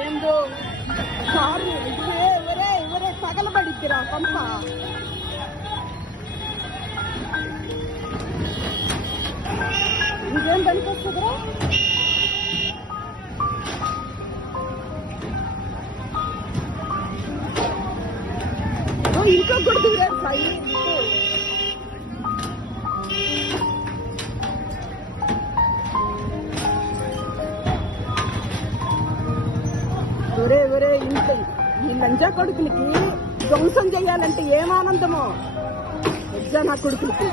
ఏందో కారు ఇవరే ఇవరే ఇవరే పగలబడిద్దిరా పంప ఇదేం పనికొస్తుందిరా ఓ, ఇంట్లో కూడా దిగురారు సాయి ఒరే ఒరే ఇంత ఈ లంజా కొడుకులకి ధ్వంసం చేయాలంటే ఏం ఆనందమో? వద్దా నా కొడుకులకి?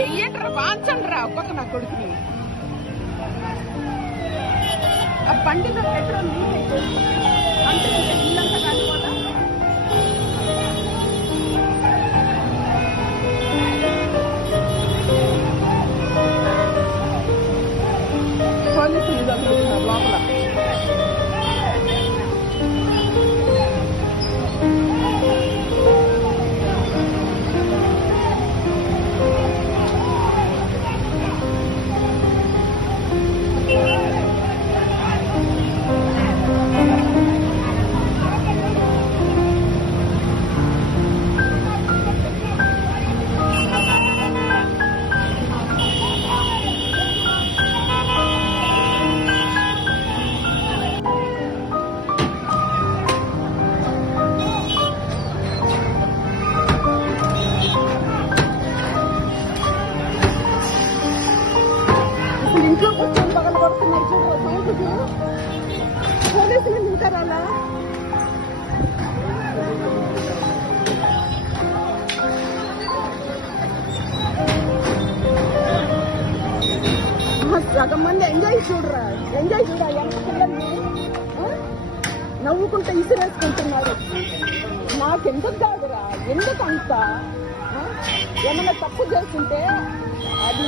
వెయ్యండ్రా వాంచండ్రా ఒక్కొక్క నా కొడుకుని. ఆ బండిలో పెట్రోల్ లీక్ అంటే ఇంట్లో కూర్చొని పగలు కొడుతున్నారు చూడు సౌండ్ పోలీసులు ఇంకా రాలా సగం మంది ఎంజాయ్ చూడరా? ఎంజాయ్ చూడరా? ఎంత పిల్లల్ని ఆ? నవ్వుకుంటూ ఇసిరేసుకుంటున్నారు. నాకెందుకు కాదురా? ఎందుకు అంత? ఏమైనా తప్పు చేస్తుంటే అది